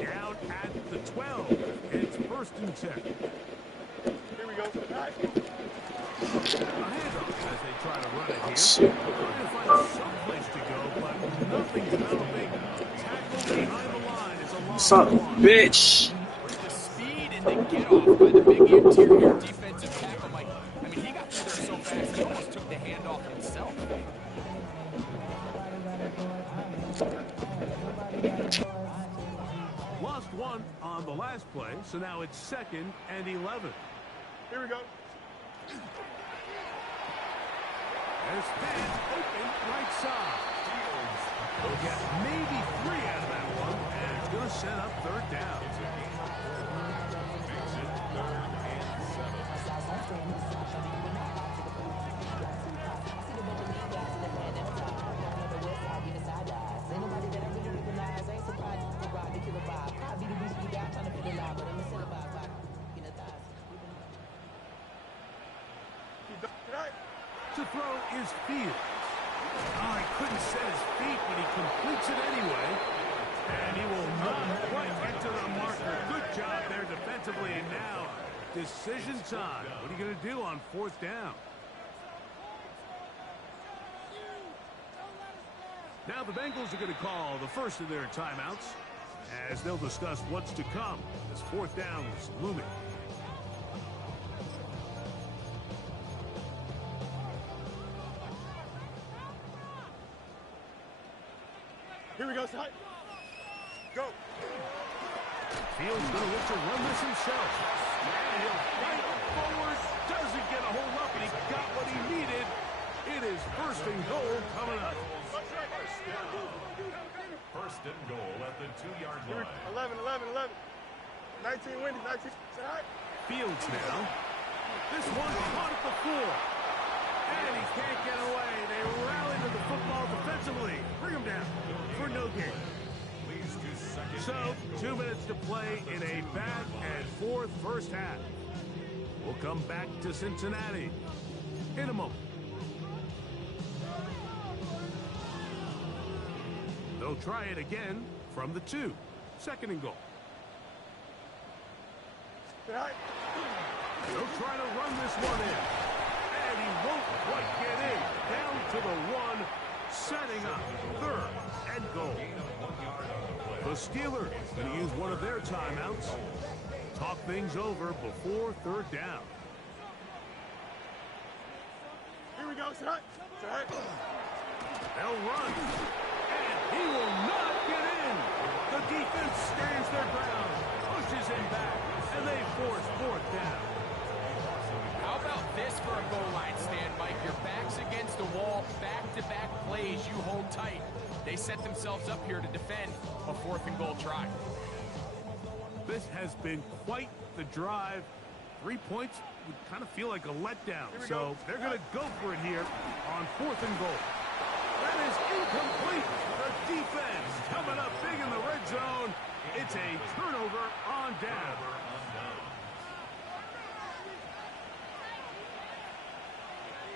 Down at the 12. It's 1st and 10. Here we go. A handoff as they try to run it here. Let's see. Trying to find some place to go, but nothing's developing. Tackle behind the line. It's a long Son of a one. bitch. The speed and the get-off by the big interior defensive tackle, Mike. I mean, he got through there so fast, he almost took the handoff himself. Lost one on the last play, so now it's 2nd and 11. Here we go. There's Finn open right side. They'll get maybe 3 out of that one, and it's going to set up 3rd down. Makes it 3rd and 7. To throw is Fields. Oh, he couldn't set his feet, but he completes it anyway. And he will not quite get to the marker. Good job there defensively. And now, decision time. What are you going to do on 4th down? Now the Bengals are going to call the first of their timeouts as they'll discuss what's to come as 4th down is looming. Here we go, side. Go. Fields going to look to run this himself. And he'll fight forward. Doesn't get a hold up, and he got what he needed. It is 1st and goal coming up. 1st and goal at the 2-yard line. 11. 19 Wendy, 19. Side. Fields now. This one caught at the 4. And he can't get away. They rally to the football defensively. Bring him down for no gain. So, 2 minutes to play in a back and forth first half. We'll come back to Cincinnati in a moment. They'll try it again from the 2. 2nd and goal. Side. They'll try to run this one in. And he won't quite get in. Down to the 1, setting up 3rd and goal. The Steelers going to use one of their timeouts. Talk things over before 3rd down. Here we go, side. They'll run. And he will not get in. The defense stands their ground, pushes him back, and they force 4th down. How about this for a goal line stand, Mike? Your back's against the wall, back-to-back plays, you hold tight. They set themselves up here to defend a 4th and goal try. This has been quite the drive. 3 points would kind of feel like a letdown. So they're going to go for it here on 4th and goal. That is incomplete. The defense coming up big in the red zone. It's a turnover on down.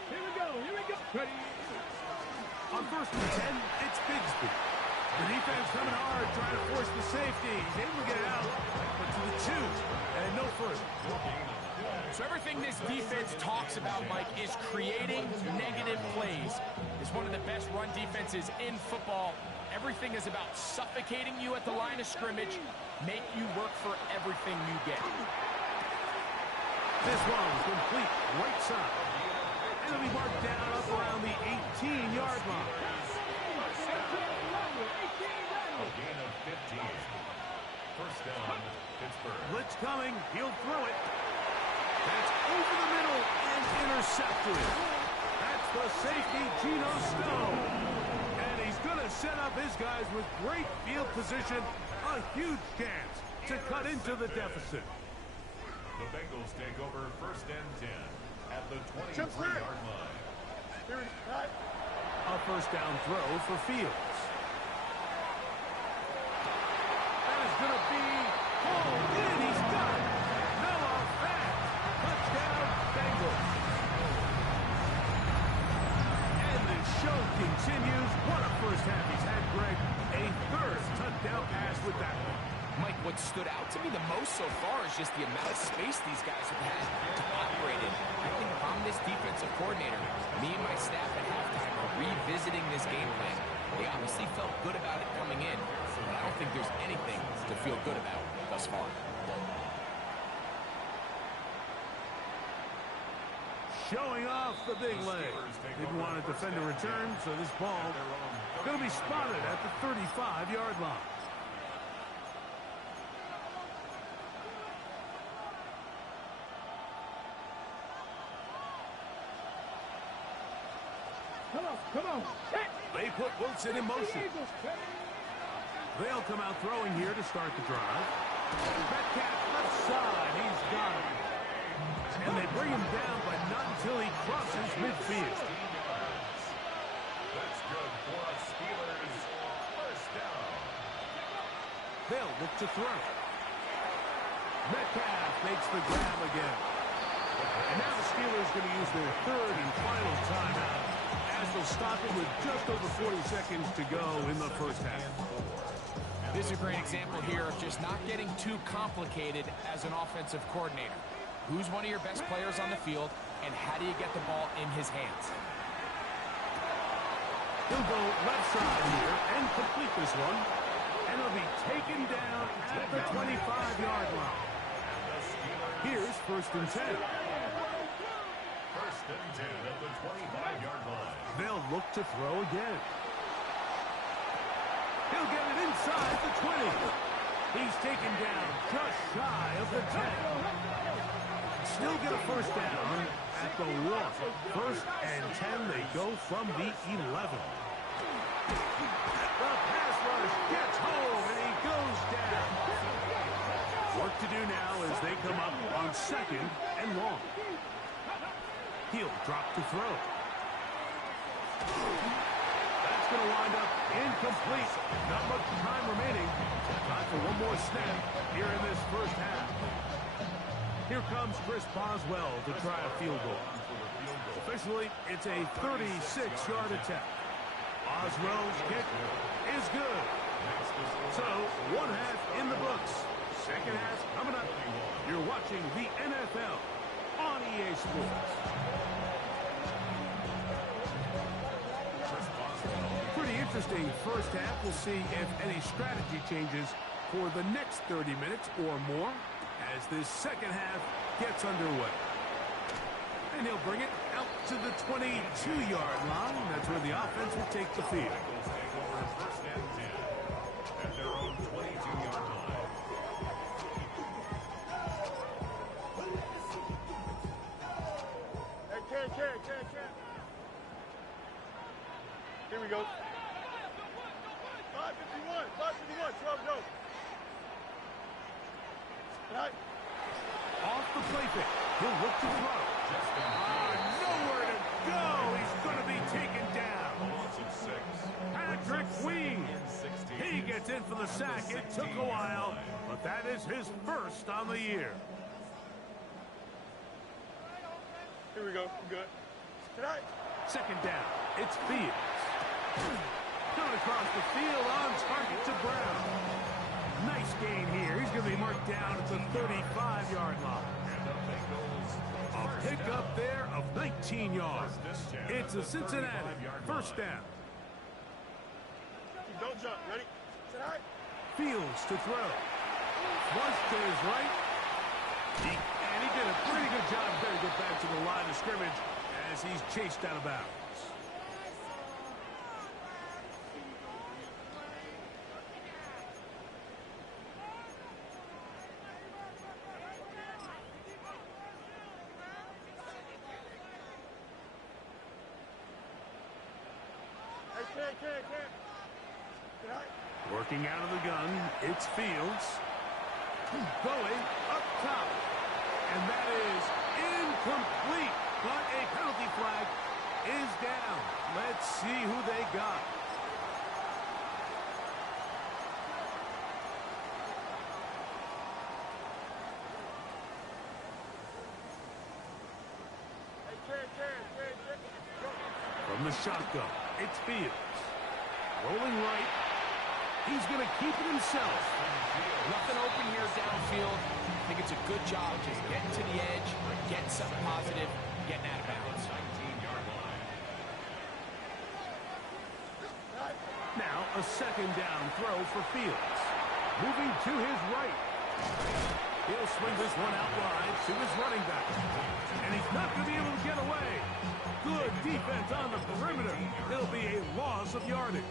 Here we go. Ready. On 1st and 10, it's Bigsby. The defense coming hard, trying to force the safety. He's able to get it out, but to the 2, and no further. So everything this defense talks about, Mike, is creating negative plays. It's one of the best run defenses in football. Everything is about suffocating you at the line of scrimmage, make you work for everything you get. This one's complete right side. And it'll be marked down up around the 18-yard line. A gain of 15. 1st down, Pittsburgh. Blitz coming. He'll throw it. That's over the middle and intercepted. That's the safety, Geno Stone. And he's going to set up his guys with great field position. A huge chance to cut into the deficit. The Bengals take over 1st and 10 at the 23-yard line. A 1st down throw for Fields. That is going to be hauled in. He's got it. Noah Fant. Touchdown, Bengals. And the show continues. What a first half he's had, Greg. A 3rd touchdown pass with that one. Mike, What stood out to me the most so far is just the amount of space these guys have had to operate in. I think if I'm this defensive coordinator, me and my staff at halftime are revisiting this game plan. They obviously felt good about it coming in, but I don't think there's anything to feel good about thus far. Showing off the big leg. Didn't want to defend a return, so this ball going to be spotted at the 35-yard line. Come on. They put Wilson in motion. They'll come out throwing here to start the drive. Metcalf left side. He's got him. And they bring him down, but not until he crosses midfield. That's good for us Steelers. First down. They'll look to throw. Metcalf makes the grab again. And now the Steelers going to use their third and final timeout as they'll stop it with just over 40 seconds to go in the first half. This is a great example here of just not getting too complicated as an offensive coordinator. Who's one of your best players on the field, and how do you get the ball in his hands? He'll go left side here and complete this one. And he'll be taken down at the 25-yard line. Here's first and 10. First and 10 at the 25-yard line. They'll look to throw again. He'll get it inside the 20. He's taken down just shy of the 10. Still get a first down at the 1. First and 10, they go from the 11. The pass rush gets home, and he goes down. Work to do now as they come up on second and long. He'll drop to throw. That's going to wind up incomplete. Not much time remaining. Time for one more snap here in this first half. Here comes Chris Boswell to try a field goal. Officially, it's a 36-yard attempt. Boswell's kick is good. So, one half in the books. Second half coming up. You're watching the NFL on EA Sports. Pretty interesting first half. We'll see if any strategy changes for the next 30 minutes or more as this second half gets underway. And he'll bring it out to the 22-yard line. That's where the offense will take the field. Bengals take over first and 10 at their own 22-yard line. Hey, Ken. Here we go. 551, 12 go. Right. Off the play pick. He'll look to throw. Nowhere to go. He's going to be taken down. Patrick Queen. He gets in for the sack. It took a while, but that is his first on the year. Here we go. Good. Tonight. Second down. It's Fields. Coming across the field on target to Brown. Nice gain here. He's going to be marked down at the 35-yard line. A pickup there of 19 yards. It's a Cincinnati first down. Don't jump. Ready? Tonight. Fields to throw. Flush to his right. And he did a pretty good job there to get back to the line of scrimmage as he's chased out of bounds. Working out of the gun, it's Fields. Going up top. And that is incomplete. But a penalty flag is down. Let's see who they got. From the shotgun, it's Fields. Rolling right. He's going to keep it himself. Nothing open I think it's a good job just getting to the edge, getting something positive, getting out of bounds. Now a second down throw for Fields. Moving to his right. He'll swing this one out wide to his running back. And he's not going to be able to get away. Good defense on the perimeter. It'll be a loss of yardage.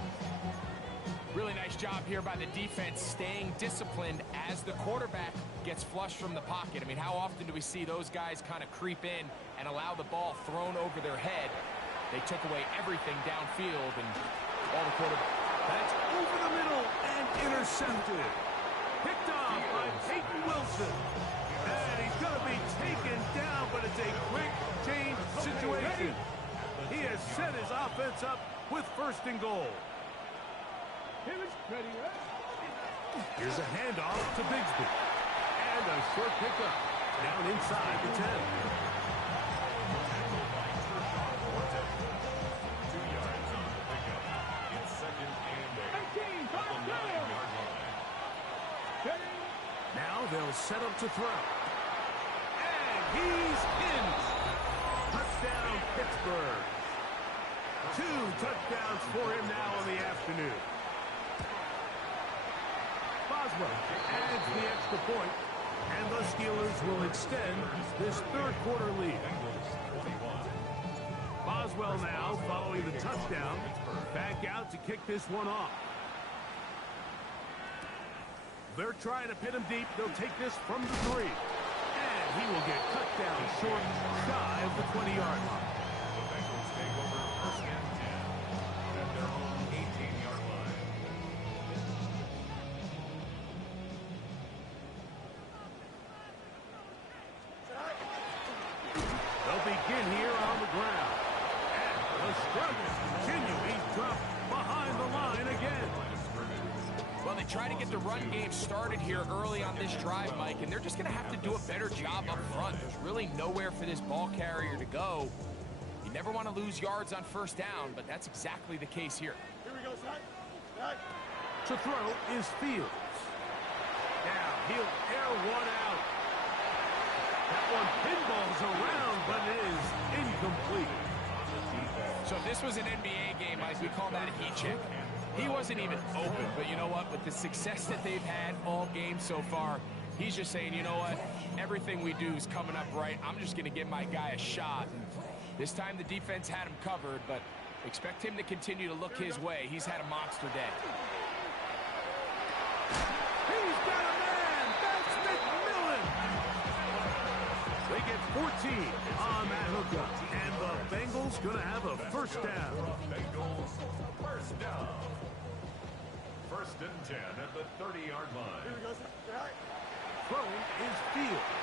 Really nice job here by the defense staying disciplined as the quarterback gets flushed from the pocket. I mean, how often do we see those guys kind of creep in and allow the ball thrown over their head? They took away everything downfield and all the quarterback. That's over the middle and intercepted. Picked off by Peyton Wilson. And he's going to be taken down, but it's a quick change situation. He has set his offense up with first and goal. Here's a handoff to Bigsby. And a short pickup down inside the 10. Now they'll set up to throw. And he's in. Touchdown, Pittsburgh. 2 touchdowns for him now in the afternoon. Boswell adds the extra point, and the Steelers will extend this third quarter lead. Boswell now, following the touchdown, back out to kick this one off. They're trying to pin him deep. They'll take this from the 3. And he will get cut down short, shy of the 20-yard line. The Bengals take over first and 10 at their own 18-yard line. They'll begin here on the ground. And the struggles continue. He's dropped behind the line again. Well, they try to get the run game started here early on this drive, Mike, and they're just going to have to do a better job up front. There's really nowhere for this ball carrier to go. You never want to lose yards on first down, but that's exactly the case here. Here we go, son. To throw is Fields. Now he'll air one out. That one pinballs around, but it is incomplete. So if this was an NBA game, Mike, we call that a heat check. He wasn't even open, but you know what? With the success that they've had all game so far, he's just saying, you know what? Everything we do is coming up right. I'm just going to give my guy a shot. And this time the defense had him covered, but expect him to continue to look his way. He's had a monster day. He's got a man! That's McMillan! They get 14 on that hookup, and the Bengals going to have a first down. Bengals first down. First and 10 at the 30-yard line. Here we go, son. Throwing is Fields.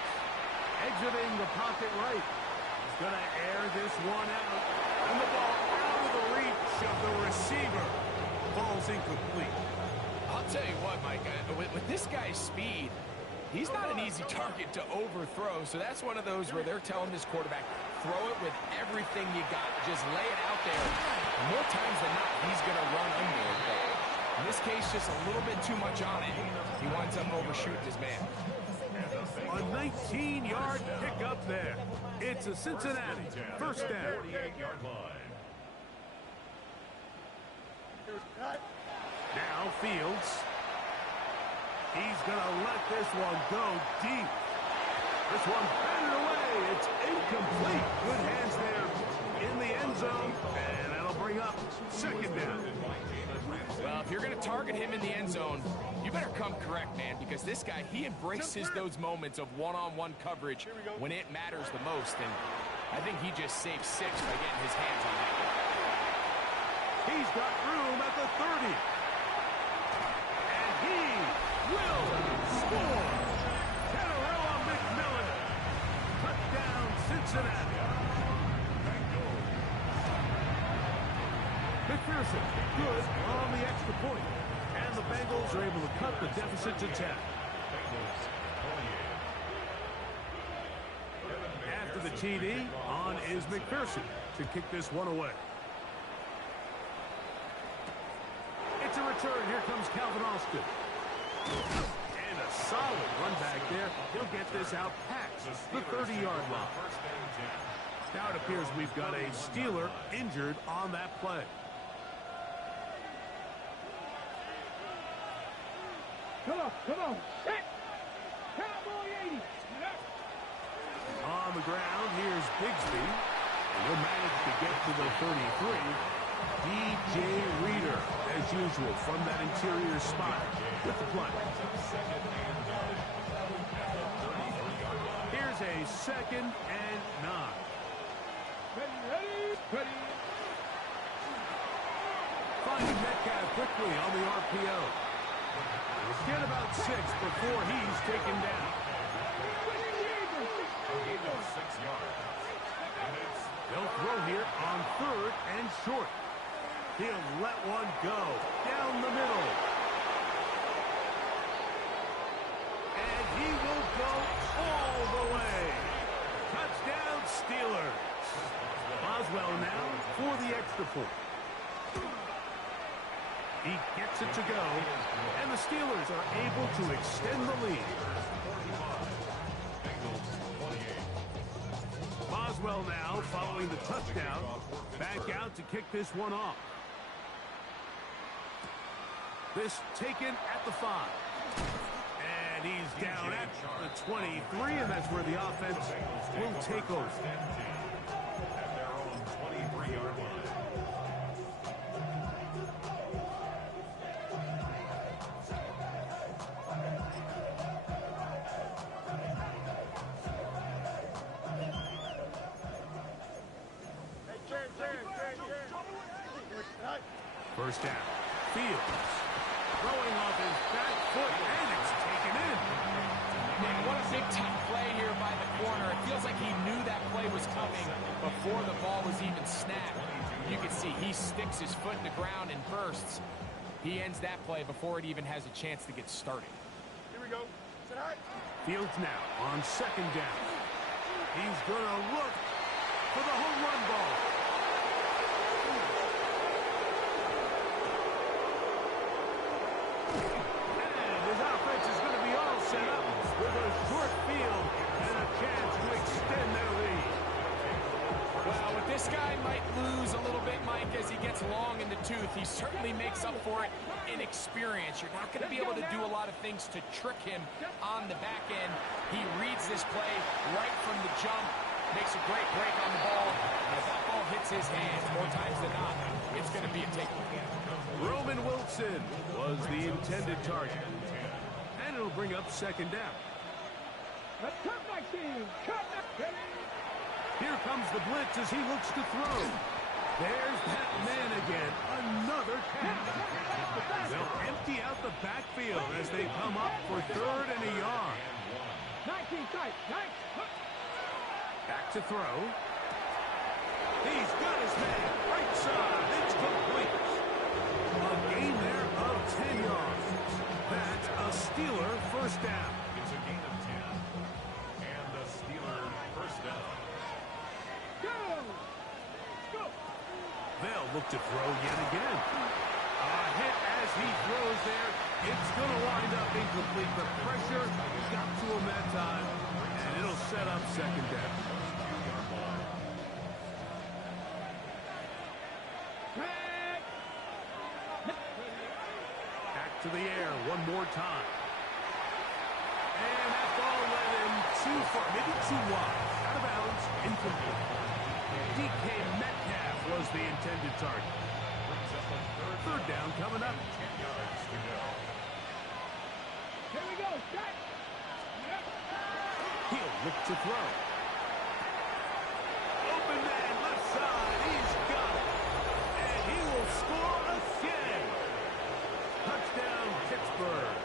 Exiting the pocket right. He's going to air this one out. And the ball out of the reach of the receiver. Ball's incomplete. I'll tell you what, Mike, with this guy's speed, he's not an easy target to overthrow. So that's one of those where they're telling this quarterback, throw it with everything you got. Just lay it out there. More times than not, he's going to run under it. But in this case, just a little bit too much on it. He winds up overshooting his man. A 19-yard pickup there. It's a Cincinnati first down. 48-yard line. Now Fields. He's going to let this one go deep. This one batted away. It's incomplete. Good hands there in the end zone. And that'll bring up second down. Well, if you're going to target him in the end zone, you better come correct, man, because this guy, he embraces those moments of one-on-one coverage when it matters the most, and I think he just saved 6 by getting his hands on that. He's got room at the 30. And he will score. Kenarella McMillan. Touchdown, Cincinnati. McPherson, good on the extra point. And the Bengals are able to cut the deficit to 10. After the TD, on is McPherson to kick this one away. It's a return. Here comes Calvin Austin. And a solid run back there. He'll get this out past the 30-yard line. Now it appears we've got a Steeler injured on that play. Come on. Set. Cowboy 80. On the ground, here's Bigsby. And he'll manage to get to the 33. DJ Reader, as usual, from that interior spot with the play. Here's a 2nd and 9. Ready. Finding Metcalf quickly on the RPO. Get about 6 before he's taken down. They'll throw here on 3rd and short. He'll let one go down the middle. And he will go all the way. Touchdown Steelers. Boswell now for the extra point. He gets it to go, and the Steelers are able to extend the lead. Boswell now following the touchdown, back out to kick this one off. This taken at the 5. And he's down at the 23, and that's where the offense will take over. At their own 23-yard line. First down. Fields. Throwing off his back foot, and it's taken in. Man, what a big-time play here by the corner. It feels like he knew that play was coming before the ball was even snapped. You can see he sticks his foot in the ground and bursts. He ends that play before it even has a chance to get started. Here we go. Set high. Fields now on 2nd down. He's going to look for the home run ball. And his offense is going to be all set up with a short field and a chance to extend their lead. Well, what this guy might lose a little bit, Mike, as he gets long in the tooth, he certainly makes up for it in experience. You're not going to be able to do a lot of things to trick him on the back end. He reads this play right from the jump, makes a great break on the ball, and if that ball hits his hands more times than not, it's going to be a takeaway. Roman Wilson was the intended target. And it'll bring up 2nd down. Let's cut back team. Cut back. Here comes the blitz as he looks to throw. There's that man again. Another catch. They'll empty out the backfield as they come up for 3rd and a yard. 19 tight. Nice. Back to throw. He's got his man. Right side. It's complete. A gain there of 10 yards. That's a Steeler first down. It's a gain of 10. And the Steeler first down. Go. They'll look to throw yet again. A hit as he throws there. It's going to wind up incomplete. The pressure got to him that time, and it'll set up 2nd down. Back to the air one more time. And that ball led him too far, maybe too wide. Out of bounds, incomplete. DK Metcalf was the intended target. 3rd down coming up. 10 yards to go. Here we go. Set. He'll look to throw. Open man, left side. He's got it. And he will score again. Touchdown, Pittsburgh.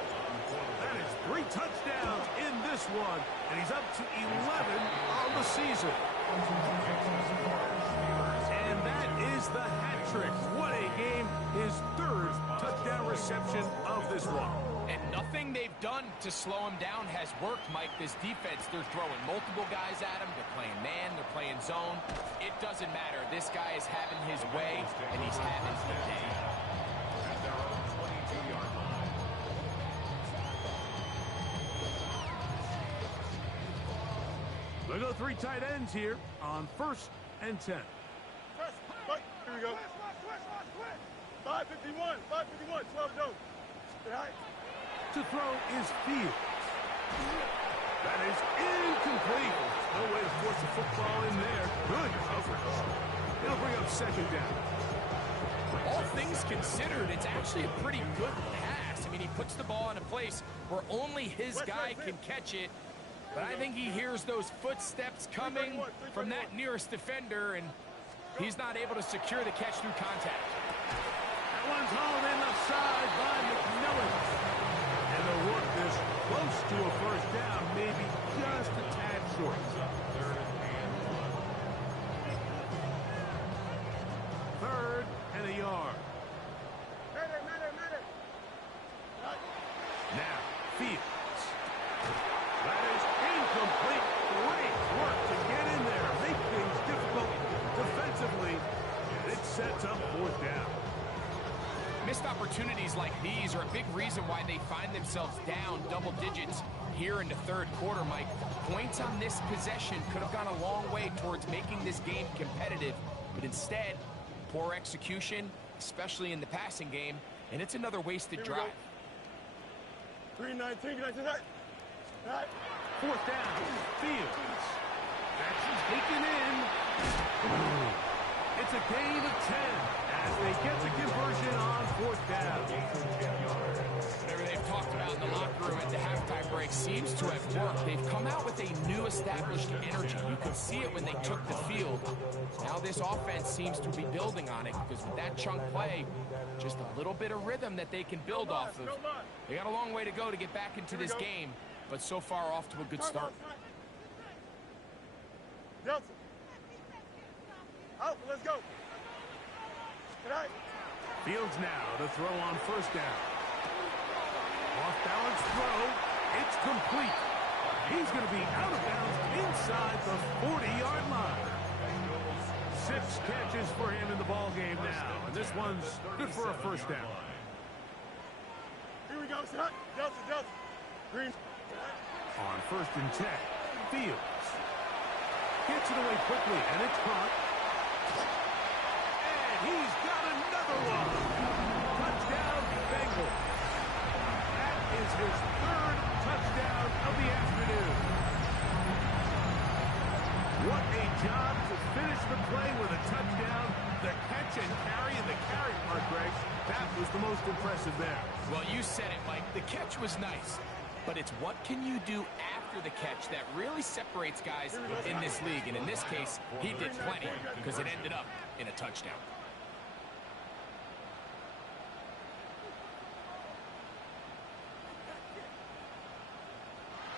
That is 3 touchdowns in this one. And he's up to 11 on the season. And that is the hat trick. What a game. His 3rd touchdown reception of this one. And nothing they've done to slow him down has worked, Mike. This defense, they're throwing multiple guys at him. They're playing man. They're playing zone. It doesn't matter. This guy is having his way, and he's having the day. At their own 22-yard line. They'll go 3 tight ends here on 1st and 10. Press. Fight. Here we go. 551. 551. 12 to go. Get high. To throw is Fields. That is incomplete. No way to force the football in there. Good coverage. They'll bring up 2nd down. All things considered, it's actually a pretty good pass. I mean, he puts the ball in a place where only his guy can catch it. But I think he hears those footsteps coming from that nearest defender, and he's not able to secure the catch through contact. That one's hauled in the side by McMillan. And the work is close to a 1st down, maybe just a tad short. 3rd and a yard. Now, Fields. That is incomplete. Great work to get in there. Make things difficult defensively. And it sets up 4th down. Missed opportunities like these are a big reason why they find themselves down double digits here in the 3rd quarter, Mike. Points on this possession could have gone a long way towards making this game competitive, but instead, poor execution, especially in the passing game, and it's another wasted drive. 319. 4th down. Fields. Action taken in. It's a gain of 10 as they get the conversion on 4th down. Whatever they've talked about in the locker room at the halftime break seems to have worked. They've come out with a new established energy. You could see it when they took the field. Now this offense seems to be building on it because with that chunk play, just a little bit of rhythm that they can build off of. They got a long way to go to get back into this game, but so far off to a good start. Delta. Out, let's go. Fields now to throw on 1st down. Off-balance throw. It's complete. He's going to be out of bounds inside the 40-yard line. 6 catches for him in the ball game now, and this one's good for a 1st down. Here we go, son. Delta. Green. On 1st and 10, Fields gets it away quickly, and it's caught. And he's got another one. Touchdown, Bengals. That is his 3rd touchdown of the afternoon. What a job to finish the play with a touchdown. The catch and carry and the carry part, Greg, that was the most impressive there. Well, you said it, Mike. The catch was nice. But it's what can you do after the catch that really separates guys in this league. And in this case, he did plenty because it ended up in a touchdown.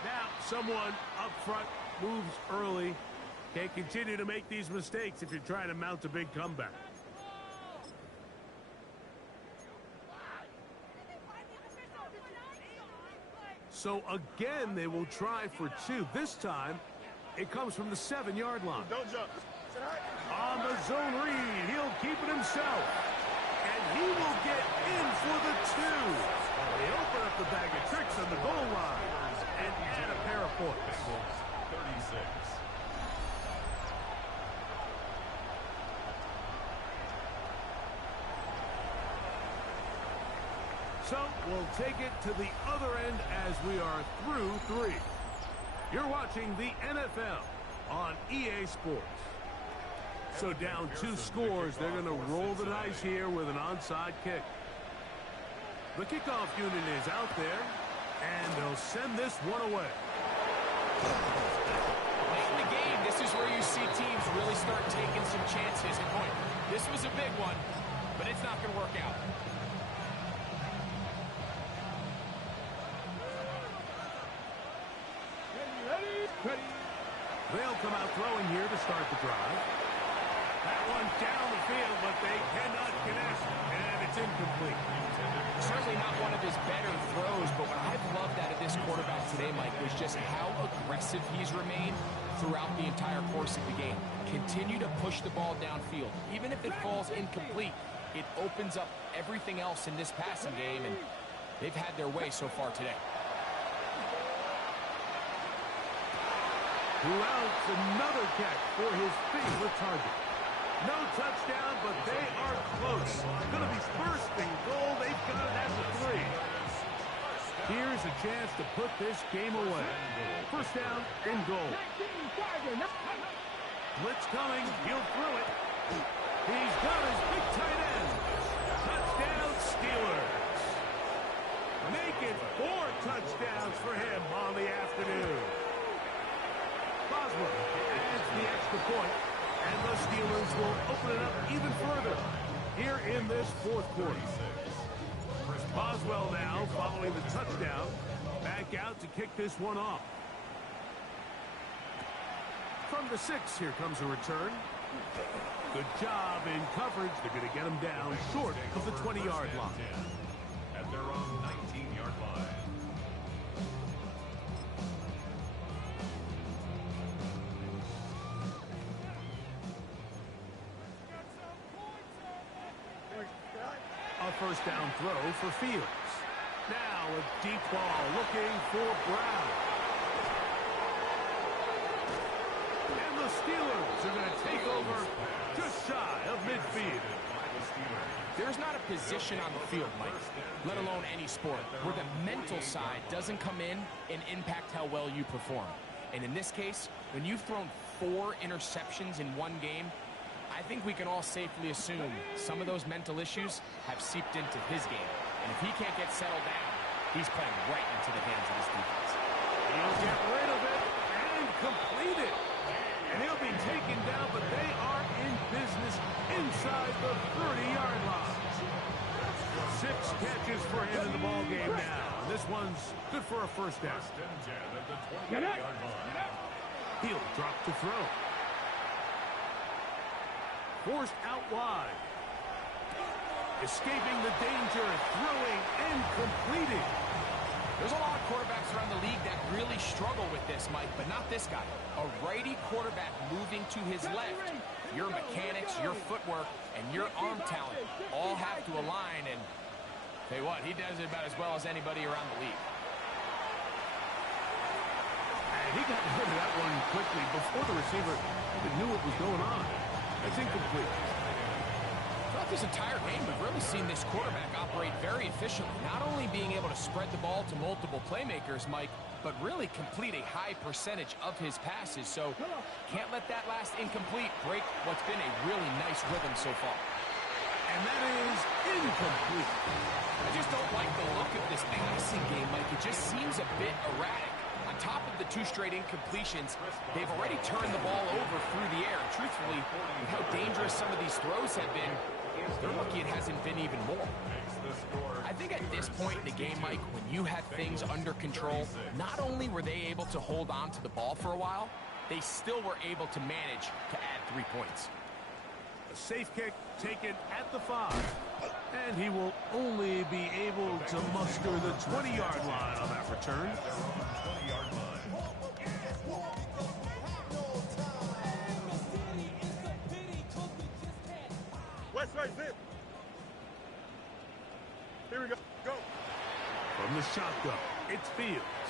Now, someone up front moves early. Can't continue to make these mistakes if you're trying to mount a big comeback. So again, they will try for 2. This time, it comes from the 7-yard line. Don't jump. On the zone read, he'll keep it himself. And he will get in for the 2. They open up the bag of tricks on the goal line and add a pair of points. 36. So we'll take it to the other end as we are through 3. You're watching the NFL on EA Sports. So down 2 scores, they're going to roll the dice here with an onside kick. The kickoff unit is out there, and they'll send this one away. Late in the game, this is where you see teams really start taking some chances. And boy, this was a big one, but it's not going to work out. They'll come out throwing here to start the drive. That one down the field, but they cannot connect, and it's incomplete. Certainly not one of his better throws, but what I've loved out of this quarterback today, Mike, was just how aggressive he's remained throughout the entire course of the game. Continue to push the ball downfield. Even if it falls incomplete, it opens up everything else in this passing game, and they've had their way so far today. who outs another catch for his favorite target. No touchdown, but they are close. Going to be first and goal. They've got it at the 3. Here's a chance to put this game away. First down and goal. Blitz coming. He'll throw it. He's got his big tight end. Touchdown, Steelers. Make it 4 touchdowns for him on the afternoon. Boswell adds the extra point, and the Steelers will open it up even further here in this fourth quarter. Boswell now, following the touchdown, back out to kick this one off. From the 6, here comes a return. Good job in coverage. They're going to get him down short of the 20-yard line. At their own 19-yard line. A first down throw for Fields. Now a deep ball looking for Brown. And the Steelers are going to take over just shy of midfield. There's not a position on the field, Mike, let alone any sport, where the mental side doesn't come in and impact how well you perform. And in this case, when you've thrown 4 interceptions in one game, I think we can all safely assume some of those mental issues have seeped into his game. And if he can't get settled down, he's playing right into the hands of his defense. He'll get rid of it and complete it. And he'll be taken down, but they are in business inside the 30-yard line. 6 catches for him in the ballgame now. This one's good for a first down. He'll drop to throw. Forced out wide. Escaping the danger, throwing and completing. There's a lot of quarterbacks around the league that really struggle with this, Mike, but not this guy. A righty quarterback moving to his left. Your mechanics, your footwork, and your arm talent all have to align, and tell you what, he does it about as well as anybody around the league. And he got rid of that one quickly before the receiver even knew what was going on. It's incomplete. Throughout this entire game, we've really seen this quarterback operate very efficiently, not only being able to spread the ball to multiple playmakers, Mike, but really complete a high percentage of his passes. So can't let that last incomplete break what's been a really nice rhythm so far. And that is incomplete. I just don't like the look of this passing game, Mike. It just seems a bit erratic. On top of the 2 straight incompletions, they've already turned the ball over through the air. Truthfully, with how dangerous some of these throws have been, they're lucky it hasn't been even more. I think at this point in the game, Mike, when you have things under control, not only were they able to hold on to the ball for a while, they still were able to manage to add 3 points. A safe kick taken at the 5. And he will only be able to muster the 20-yard line on that return. West right, zip. Here we go. Go. From the shotgun, it's Fields.